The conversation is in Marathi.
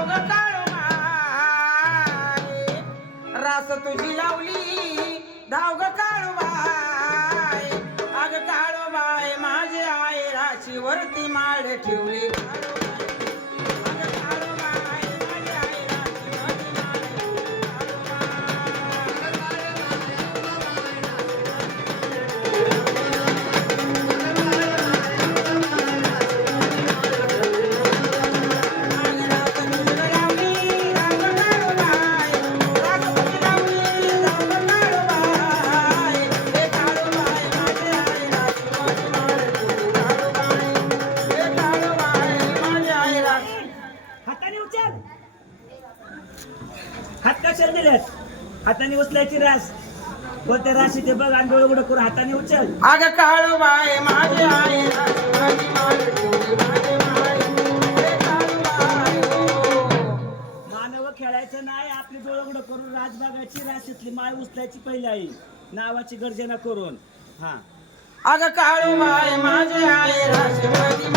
धाव ग काळूबाई रास तुझी लावली धाव ग काळूबाई अग काळूबाई माझी आई राशी वरती माळ ठेवली. अग हाताने उचल. हात कशाला दिलेत हाताने उचलायची रास. कोणत्या राशी ते बघ उघडं करून हाताने उचल. अग माझी माळ ठेवली माझी माई हे काळूबाई हो. मानव खेळायचं नाही आपली डोळे उघडं करून राज बघायची राशीतली माय उचलायची पहिली आई. नावाची गर्जना करून. हा. अग माझी आई राजवाडी माळ ठेवली काळूबाई